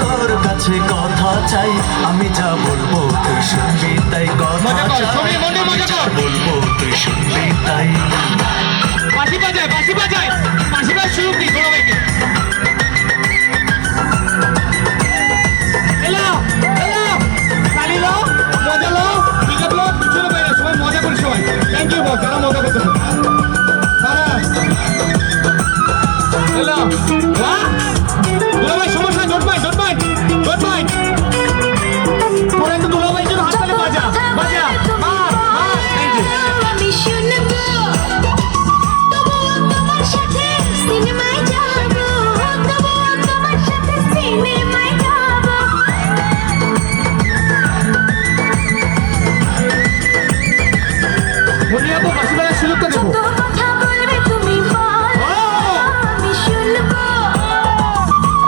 তোর কাছে কথা চাই, আমি যা বলবো তুই শুনবি তাই কথা চাই, আমি যা বলবো তুই শুনবি তাই। বাঁশি বাজায় বাঁশি বাজায় বাঁশি বাজার শুরু কি বড় ভাইকে এলো এলো তালি লো মজা লো পিকআপ লো পিছনে বাইরে সবাই মজা করি সবাই থ্যাংক ইউ বস যারা মজা করতেছে এলো হ্যাঁ দুলা ভাই সমস্যা don't mind don't mind don't mind তোরা একটু দুলা ভাইয়ের জন্য হাততালি বাজা বাজা মার মার থ্যাংক ইউ আমি শুনবো তবুও তোমার সাথে সিনেমায় যাবো, তবুও তোমার সাথে সিনেমায় যাবো। বলিয়াবো বাঁশি বাজার সুযোগটা দেবো যত কথা বলবে তুমি বলো, আমি শুনবো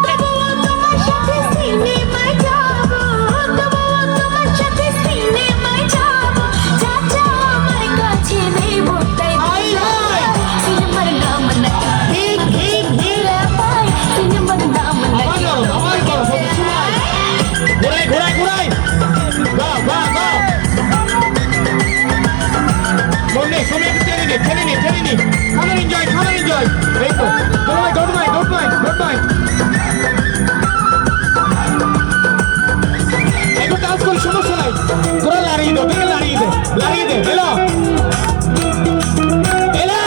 তবুও তোমার সাথে সিনেমায় যাবো, তবুও তোমার সাথে সিনেমায় যাবো। যা যা আমার কাছে নেব তাই হাই হাই সিনেমার নাম নাকি হিট হিট হিট ভাই, সিনেমার নাম নাকি আমার করো সব সময় ঘোরাই ঘোরাই ঘোরাই বাহ বাহ বাহ বললে সময় টেনে নে টেনে নে টেনে নে খাবার এনজয় এই তো don't mind don't mind don't mind একটু ডান্স করি সমস্যা নাই তোরা লাড়িয়ে দে তোকে লাড়িয়ে দে এলো এলো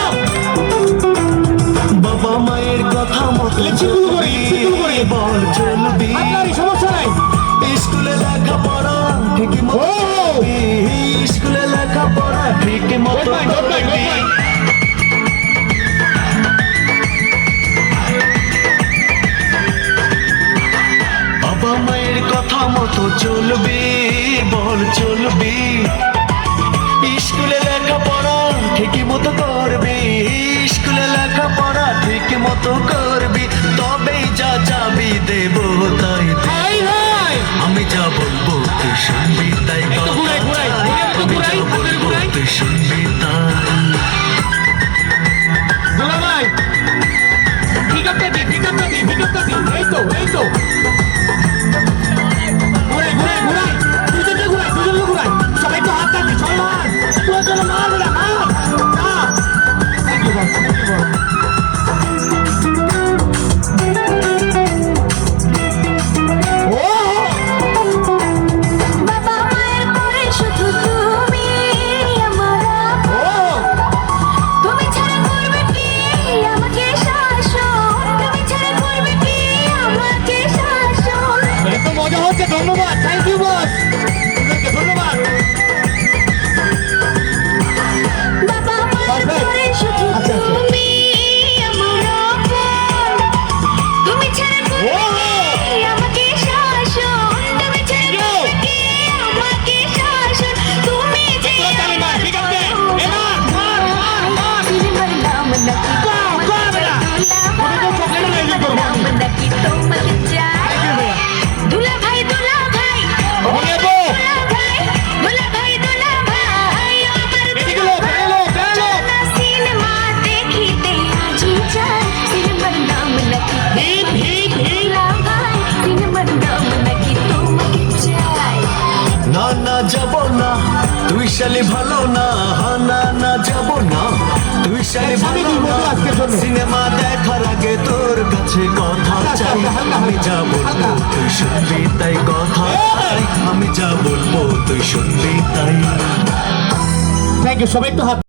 বাবা মায়ের কথা মতো চিকুল করি বল চলবি, আপনার সমস্যা নাই স্কুলে লেখাপড়া ঠিক মতো করবি, স্কুলে লেখাপড়া ঠিক মতো ডোন্ট মাইন্ড করবি। বাবা মায়ের কথা মতো চলবি, বল চলবি, স্কুলে লেখাপড়া ঠিক মতো করবি, স্কুলে লেখাপড়া ঠিক মতো করবি, তবেই যা যাবি দেব তাই দেব। হাই হাই আমি যা বলবো তুই শুনবি তাই কথা ঘুরাই, ঘুরাই, চাই, একটু আমি ঘুরাই, যা হাতের বলবো ঘুরাই। তুই শুনবি তাই। দুলা ভাই পিকআপটা দি এই তো ঘুরাই দুজনে ঘুরাই সবাই তো হাত টানবি চল তোর জন্য মার বেটা মার থ্যাংক ইউ বস ও বাবা মায়ের পরে শুধু তুমি আমার আপন। তুমি ছাড়া করবে কি আমাকে শাসন, তুমি ছাড়া করবে কি আমাকে শাসন। এত মজা হচ্ছে ধন্যবাদ থ্যাংক ইউ বস ধন্যবাদ বাবা মায়ের পরে শুধু তুমি আমার আপন। তুমি ছাড়া করবে কি আমাকে শাসন, তুমি ছাড়া করবে কি আমাকে শাসন। তুমি যে তালি মার পিকআপ দে মার সিনেমার নাম নাকি নাম নাকি তোমাকে চাই। দুলা ভাই দুলা ভাই বলিয়াবো দুলা ভাই দুলা ভাই আমার এদিকে জানা সিনেমা দেখিতে আজি যাই। সিনেমার নাম নাকি হিট দুলা ভাই, সিনেমার নাম নাকি তোমাকে চাই। না না যাব না তুই শালি ভালো না, না না যাব না তুই শালি ভালো না, সিনেমা দেখার আগে তোর কাছে কথা চাই, আমি যা বলবো তুই শুনবি তাই কথা চাই, আমি যা বলবো তুই শুনবি তাই। থ্যাংক ইউ সবাই একটু হাত